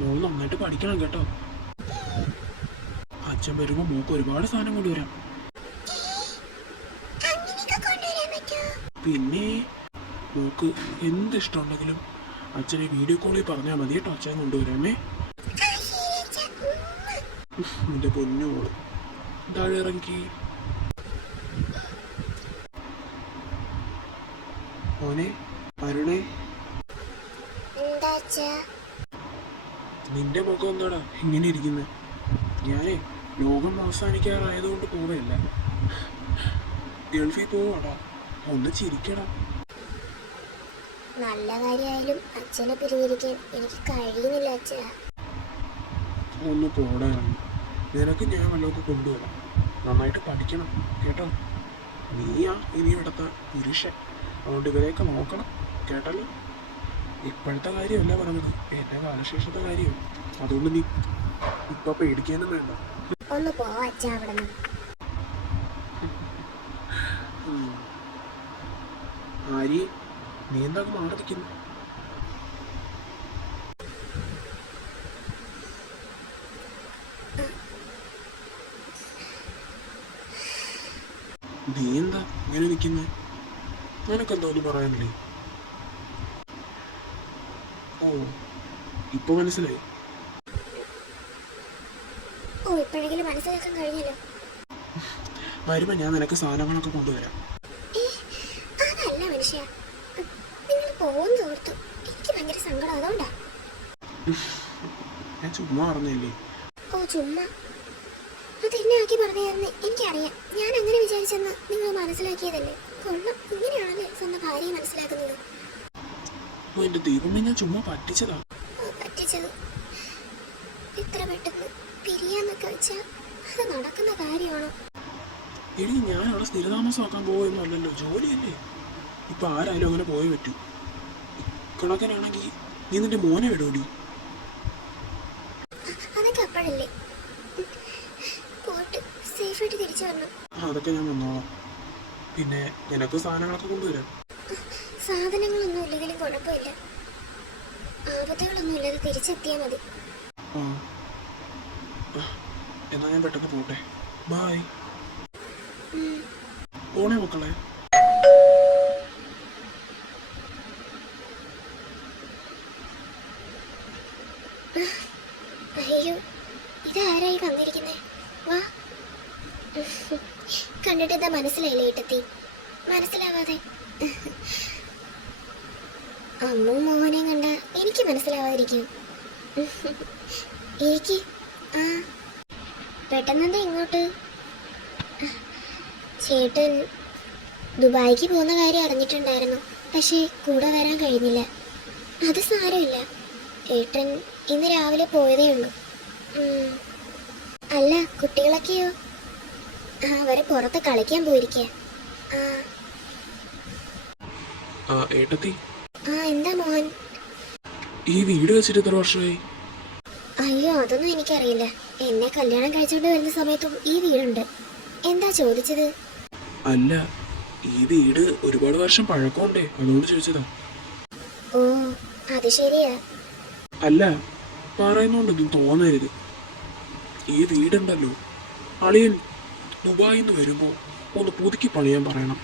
മോള് നന്നായിട്ട് പഠിക്കണം കേട്ടോ. അച്ഛൻ വരുമ്പോ മോക്ക് ഒരുപാട് സാധനം കൊണ്ടുവരാം. പിന്നെ മോക്ക് എന്ത് ഇഷ്ടമുണ്ടെങ്കിലും അച്ഛനെ വീഡിയോ കോളിൽ പറഞ്ഞാൽ മതി കേട്ടോ, അച്ഛൻ കൊണ്ടുവരാമേ. എന്റെ പൊന്നു മോള് താഴെ ഇറങ്ങി. മോനെ അരുണേ, നിന്റെ മുഖം എന്താടാ ഇങ്ങനെ ഇരിക്കുന്നത്? ഞാനേ ലോകം അവസാനിക്കാറായതുകൊണ്ട് പോവല്ല, ഗൾഫിൽ പോവാടാ. ഒന്ന് ചിരിക്കണം. നല്ല കാര്യമായാലും അച്ഛനെ പിരിഞ്ഞിരിക്കാൻ എനിക്ക് കഴിയുന്നില്ല അച്ഛ. ഒന്ന് പോടാണ്. നിനക്ക് ഞാൻ വല്ലതൊക്കെ കൊണ്ടുവരാം. നന്നായിട്ട് പഠിക്കണം കേട്ടോ. നീയാ ഇനി ഇവിടുത്തെ പുരുഷൻ, അതുകൊണ്ട് ഇവരെയൊക്കെ നോക്കണം കേട്ടല്ലോ. ഇപ്പോഴത്തെ കാര്യമല്ല പറഞ്ഞത്, എന്റെ കാലശേഷത്തെ കാര്യം. അതുകൊണ്ട് നീ ഇപ്പൊ പേടിക്കാനും വേണ്ട. ഒന്ന് പോവാ അച്ഛാ അവിടെ നിന്ന്. ആര്യ, നീ എന്താ മാറി നിൽക്കുന്നു? നീ എന്താ ഇങ്ങനെ നിൽക്കുന്നത്? നിനക്കെന്താ ഒന്നും പറയാനില്ലേ? ഓ, ഇപ്പൊ മനസ്സിലായി. ഓ, ഇപ്പോഴെങ്കിലും മനസ്സിലാക്കാൻ കഴിഞ്ഞല്ലോ. വരുമ്പോ ഞാൻ നിനക്ക് സാധനങ്ങളൊക്കെ കൊണ്ടുവരാം. അതല്ല മനുഷ്യ, നിങ്ങൾ പോകുന്ന ഓർത്തു എനിക്ക് ഭയങ്കര സങ്കടം, അതുകൊണ്ടാ. ഞാൻ ചുമ്മാ പറഞ്ഞല്ലേ. ഓ ചുമ്മാ, അതെന്നെ ആക്കി പറഞ്ഞായിരുന്നു. എനിക്കറിയാം, ഞാൻ അങ്ങനെ വിചാരിച്ചെന്ന് നിങ്ങൾ മനസ്സിലാക്കിയതല്ലേ. കൊള്ളം, ഇങ്ങനെയാണല്ലേ സ്വന്തം ഭാര്യയെ മനസ്സിലാക്കുന്നത്. ഓ എന്റെ ദൈവമേ, ഞാൻ ചുമ്മാ പറ്റിച്ചതാ. പറ്റിച്ചത് ഇത്ര പെട്ടെന്ന് പിരിയാന്നൊക്കെ വെച്ചാ അത് നടക്കുന്ന കാര്യമാണോ? എടി, ഞാൻ അവിടെ സ്ഥിരതാമസമാക്കാൻ പോവൊന്നും അല്ലല്ലോ, ജോലിയല്ലേ. ഇപ്പൊ ആരായാലും അങ്ങനെ പോയേ പറ്റൂ. കണക്കനാണെങ്കിൽ നീ നിന്റെ മോനെ വിടൂടി. അതൊക്കെ അപ്പോഴല്ലേ, പോയിട്ട് സേഫായിട്ട് തിരിച്ചു വരണം. അതൊക്കെ ഞാൻ വന്നോളാം. പിന്നെ നിനക്ക് സാധനങ്ങളൊക്കെ കൊണ്ടുവരാം. സാധനങ്ങളൊന്നും ഇല്ലെങ്കിലും കുഴപ്പമില്ല, ആപത്തുകളൊന്നും ഇല്ലാതെ തിരിച്ചെത്തിയാൽ മതി. ആ, എന്നാ ഞാൻ പെട്ടെന്ന് പോട്ടെ. ബായ്. പോണേ മക്കളെ. അയ്യോ, ഇതാരായി വന്നിരിക്കുന്നേ? വാ. കണ്ടിട്ട് എന്താ മനസ്സിലായില്ലേ ഏട്ടത്തി? മനസ്സിലാവാതെ അമ്മും മോഹനെയും കണ്ട എനിക്ക് മനസ്സിലാവാതിരിക്കും. എനിക്ക് ആ പെട്ടെന്നെന്താ ഇങ്ങോട്ട്? ചേട്ടൻ ദുബായിക്ക് പോകുന്ന കാര്യം അറിഞ്ഞിട്ടുണ്ടായിരുന്നു, പക്ഷേ കൂടെ വരാൻ കഴിഞ്ഞില്ല. അത് സാരമില്ല, ഏട്ടൻ ഇന്ന് രാവിലെ പോയതേ ഉള്ളൂ. അല്ല, കുട്ടികളൊക്കെയോ? അവരെ പുറത്ത് കളിക്കാൻ പോയിരിക്കുക. ഏട്ടത്തി, എന്താ മോഹൻ? ഈ വീട് വെച്ചിട്ട് എത്ര വർഷമായി? അയ്യോ, അതൊന്നും എനിക്കറിയില്ല. എന്നെ കല്യാണം കഴിച്ചോണ്ട് വരുന്ന സമയത്തും ഈ വീടുണ്ട്. എന്താ ചോദിച്ചത്? അല്ല, ഈ വീട് ഒരുപാട് വർഷം പഴക്കമുണ്ടേ, അതുകൊണ്ട് ചോദിച്ചതാ. ഓ, അത് ശരിയാ. അല്ല, പറയുന്നോണ്ടൊന്നും തോന്നരുത്. ഈ വീടുണ്ടല്ലോ, അളിയൻ ദുബായിന്ന് വരുമ്പോ ഒന്ന് പുതുക്കി പണിയാൻ പറയണം.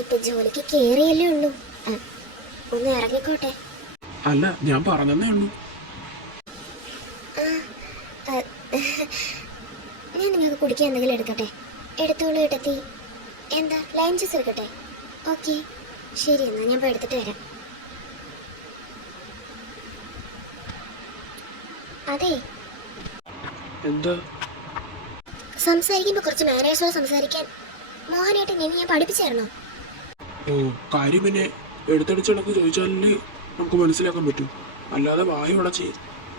ഇപ്പൊ ജോലിക്ക് കേറിയല്ലേ ഉള്ളൂ, ഒന്ന് ഇറങ്ങിക്കോട്ടെ. അല്ല, ഞാൻ പറഞ്ഞതേ ഉള്ളൂ. ഞാൻ നിങ്ങൾക്ക് കുടിക്കാൻ എന്തെങ്കിലും എടുക്കട്ടെ? എടുത്തോളൂ ഏട്ടത്തി. എന്താ, ലൈം ജ്യൂസ് എടുക്കട്ടെ? ഓക്കെ, ശരി, എന്നാ ഞാൻ ഇപ്പോൾ എടുത്തിട്ട് വരാം. അതെ, എന്താ സംസാരിക്കുമ്പോ കുറച്ച് മാനേഴ്സോടെ സംസാരിക്കാൻ മോഹനായിട്ട് ഞാൻ പഠിപ്പിച്ചായിരുന്നോ? ഓ, കാര്യം പിന്നെ എടുത്തടിച്ചടക്ക് ചോദിച്ചാലേ നമുക്ക് മനസ്സിലാക്കാൻ പറ്റും. അല്ലാതെ വായ ഉടച്ച്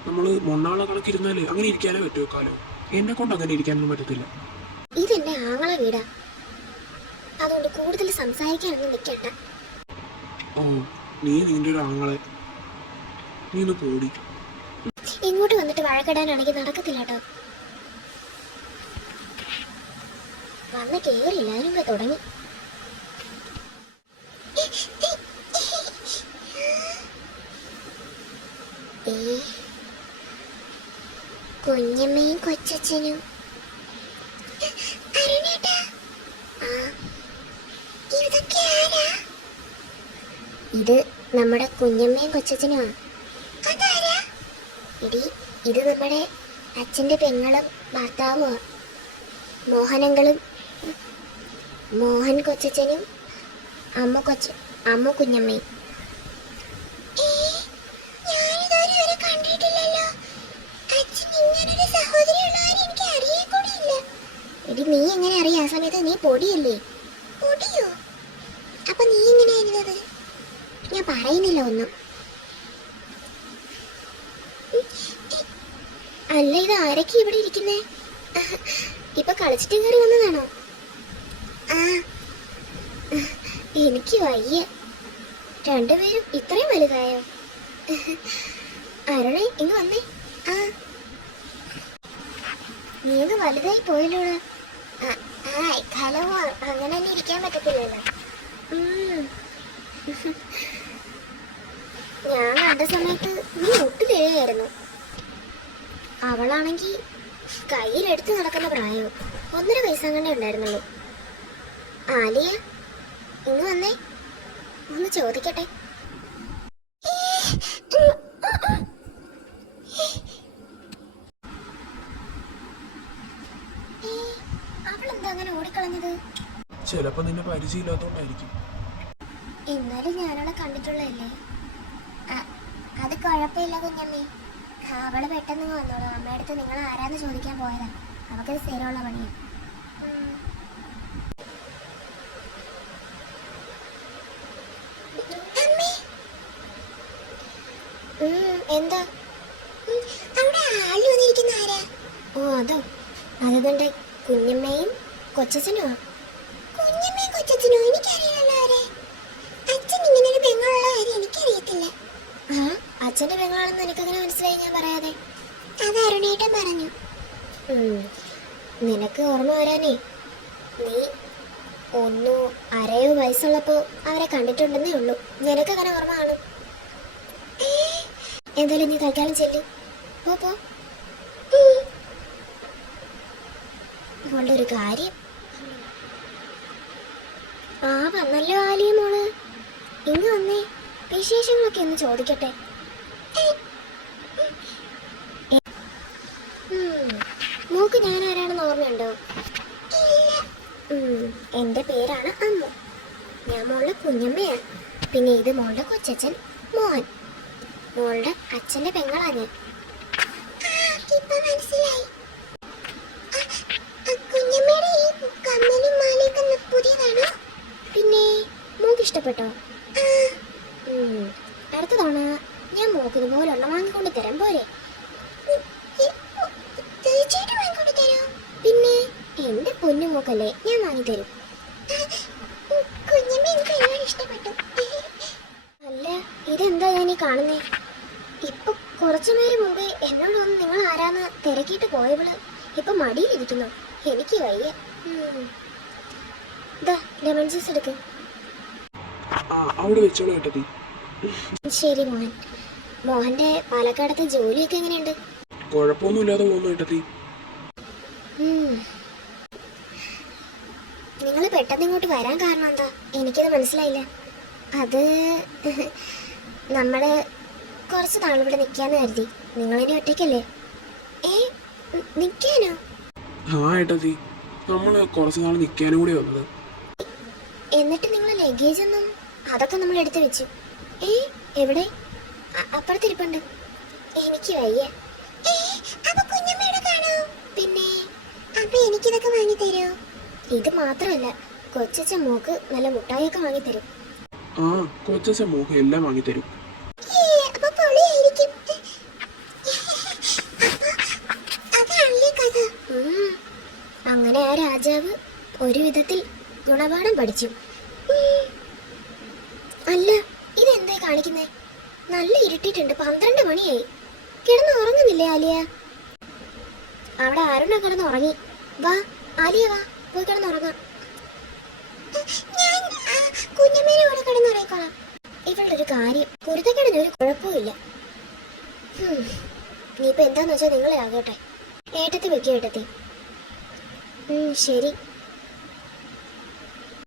നമ്മൾ മൊണ്ണാളെ കണക്കിരുന്നാല് അങ്ങനെ ഇരിക്കാനേ പറ്റുമോ? കാലം എന്നെ കൊണ്ട് അങ്ങനെ ഇരിക്കാനൊന്നും പറ്റത്തില്ല. ഇതെന്റെ ആങ്ങളെ വീടാ, അതുകൊണ്ട് കൂടുതൽ സംസാരിക്കാനൊന്നും നിൽക്കണ്ട. ഓ, നീ നിന്റെ ഒരു ആങ്ങളെ, നീ ഒന്ന് പോടി. ഇങ്ങോട്ട് വന്നിട്ട് വഴക്കിടാനാണെങ്കിൽ നടക്കത്തില്ല കേട്ടോ. വന്ന് കേറില്ല, അതിനുമ്പേ തുടങ്ങി. കുഞ്ഞമ്മയും കൊച്ചച്ഛനും. അരുണേട്ടാ, ആ, ഇതൊക്കെ ആരാ? ഇത് നമ്മുടെ കുഞ്ഞമ്മയും കൊച്ചച്ഛനുമാണ്. അതാരാ? ഇടി, ഇത് നമ്മുടെ അച്ഛൻ്റെ പെങ്ങളും ഭർത്താവുമാ, മോഹനങ്ങളും. മോഹൻ കൊച്ചച്ഛനും അമ്മ കുഞ്ഞമ്മയും. എടി, നീ എങ്ങനെ അറിയാം? ആ സമയത്ത് നീ പൊടിയല്ലേ? പൊടിയോ? അപ്പൊ നീ എങ്ങനെയായിരുന്നത്? ഞാൻ പറയുന്നില്ല ഒന്നും. അല്ല, ഇത് ആരൊക്കെ ഇവിടെ ഇരിക്കുന്നേ? ഇപ്പൊ കളിച്ചിട്ട് കയറി വന്നതാണോ? ആ, എനിക്ക് വയ്യ. രണ്ടുപേരും ഇത്രയും വലുതായോ? അരുണേ, ഇങ്ങ് വന്നേ. ആ, നീ ഒന്ന് വലുതായി പോയില്ലോടാ. ഹലോ, അങ്ങനെ തന്നെ ഇരിക്കാൻ പറ്റത്തില്ലല്ലോ. ഞാൻ കണ്ട സമയത്ത് നീ ഒട്ടു തരികയായിരുന്നു. അവളാണെങ്കിൽ കയ്യിലെടുത്ത് നടക്കുന്ന പ്രായവും 1.5 വയസ്സ് അങ്ങനെ ഉണ്ടായിരുന്നുള്ളൂ. ആലിയ, ഇങ്ങ് വന്നേ, ഒന്ന് ചോദിക്കട്ടെ. അവളെന്താ അങ്ങനെ ഓടിക്കളഞ്ഞത്? ചിലപ്പോ നിന്നെ പരിചയമില്ലാത്തോണ്ടായിരിക്കും. എന്നാലും ഞാനവളെ കണ്ടിട്ടുള്ളതല്ലേ. അത് കുഴപ്പമില്ല കുഞ്ഞമ്മേ. അവള് പെട്ടെന്ന് വന്നോളൂ. അമ്മയുടെ അടുത്ത് നിങ്ങൾ ആരാന്ന് ചോദിക്കാൻ പോയതാ. അവക്കത് സ്ഥിരമുള്ള പണിയാണ്. എന്താ? ഓ, അതോ? അതുകൊണ്ട് കുഞ്ഞമ്മയും കൊച്ചച്ഛനുമാ. കുഞ്ഞമ്മയും കൊച്ചച്ഛനോ? എനിക്കറിയില്ലല്ലോ അവരെ. അച്ഛൻ ഇങ്ങനെ ഒരു പെങ്ങളുള്ള കാര്യം എനിക്കറിയത്തില്ല. അച്ഛന്റെ പെങ്ങളാണെന്ന് എനിക്കങ്ങനെ മനസ്സിലായി ഞാൻ പറയാതെ. അത് അരുണേട്ടൻ പറഞ്ഞു. നിനക്ക് ഓർമ്മ വരാനേ, നീ 1.5 വയസ്സുള്ളപ്പോ അവരെ കണ്ടിട്ടുണ്ടെന്നേ ഉള്ളൂ. നിനക്കങ്ങനെ ഓർമ്മ കാണും. എന്തായാലും നീ തൽക്കാലം ചെല്ല്. പോ. മോളുടെ ഒരു കാര്യം. ആ, വന്നല്ലോ ആലിയ മോള്. ഇന്ന് വന്നേ, വിശേഷങ്ങളൊക്കെ ഒന്ന് ചോദിക്കട്ടെ. മോക്ക് ഞാൻ ആരാണെന്ന് ഓർമ്മയുണ്ടോ? എന്റെ പേരാണ് അമ്മു. ഞാൻ മോളുടെ കുഞ്ഞമ്മയാണ്. പിന്നെ ഇത് മോളുടെ കൊച്ചച്ഛൻ മോഹൻ. മോളുടെ അച്ഛന്റെ പെങ്ങളാ ഞാൻ. പിന്നെ മോക്ക് ഇഷ്ടപ്പെട്ടോ? അടുത്ത തവണ ഞാൻ മോക്ക് ഇതുപോലുള്ള വാങ്ങിക്കൊണ്ട് തരാൻ പോരെ? പിന്നെ എന്റെ പൊന്നു മോക്കല്ലേ, ഞാൻ വാങ്ങിത്തരും. അല്ല, ഇതെന്താ ഞാൻ ഈ കാണുന്നേ? ഇപ്പൊ കുറച്ചു നേരം മുമ്പേ എന്നോടൊന്ന് നിങ്ങൾ ആരാന്ന് തിരക്കിയിട്ട് പോയവള് ഇപ്പൊ മടിയിലിരിക്കുന്നു. എനിക്ക് വയ്യ. ലെമൺ ജ്യൂസ് എടുക്ക്. അവിടെ വെച്ചോളൂ കേട്ടതി. ശരി മോഹൻ. മോഹന്റെ പാലക്കാടത്തെ ജോലിയൊക്കെ എങ്ങനെയുണ്ട്? കുഴപ്പമൊന്നുമില്ലാതെ പോകുന്നു കേട്ടതി. നിങ്ങൾ പെട്ടെന്ന് ഇങ്ങോട്ട് വരാൻ കാരണം എന്താ? എനിക്കത് മനസ്സിലായില്ല. അത് നമ്മള് കുറച്ച് നാളിവിടെ നിൽക്കാന്ന് കരുതി. നിങ്ങളിനി ഒറ്റയ്ക്കല്ലേ? നിൽക്കാനോ? ആ ഏട്ടത്തി, നമ്മള് കുറച്ച് നാൾ നിൽക്കാനും കൂടി വന്നത്. എന്നിട്ട് നിങ്ങൾ ലഗേജ് ഒന്നും അതൊക്കെ നമ്മൾ എടുത്തു വെച്ചു. എവിടെ? അപ്പുറത്തിരിപ്പുണ്ട്. എനിക്ക് വയ്യ. പിന്നെ അപ്പൊ എനിക്കിതൊക്കെ വാങ്ങി തരോ? ഇത് മാത്രമല്ല, കൊച്ചച്ഛൻ മോക്ക് നല്ല മുട്ടായിയൊക്കെ വാങ്ങിത്തരും. ആ, കൊച്ചച്ഛൻ മോക്ക് എല്ലാം വാങ്ങിത്തരും. അങ്ങനെ ആ രാജാവ് ഒരു വിധത്തിൽ ഗുണപാഠം പഠിച്ചു. അല്ല, ഇതെന്താ കാണിക്കുന്നേ? നല്ല ഇരുട്ടിട്ടുണ്ട്. 12 മണിയായി. കിടന്ന് ഉറങ്ങുന്നില്ലേ ആലിയ? അവിടെ അരുണ കിടന്ന് ഉറങ്ങി. വാ ആലിയ, വാ, പോയി കിടന്നുറങ്ങാം. ഇവളുടെ ഒരു കാര്യം, കുരുത്തക്കേടിന് ഒരു കുഴപ്പമില്ല. എന്താന്ന് വെച്ചാൽ നിങ്ങളെ ആകട്ടെ. ഏട്ടത്തി വെക്കും ഏട്ടത്തി. ശരി.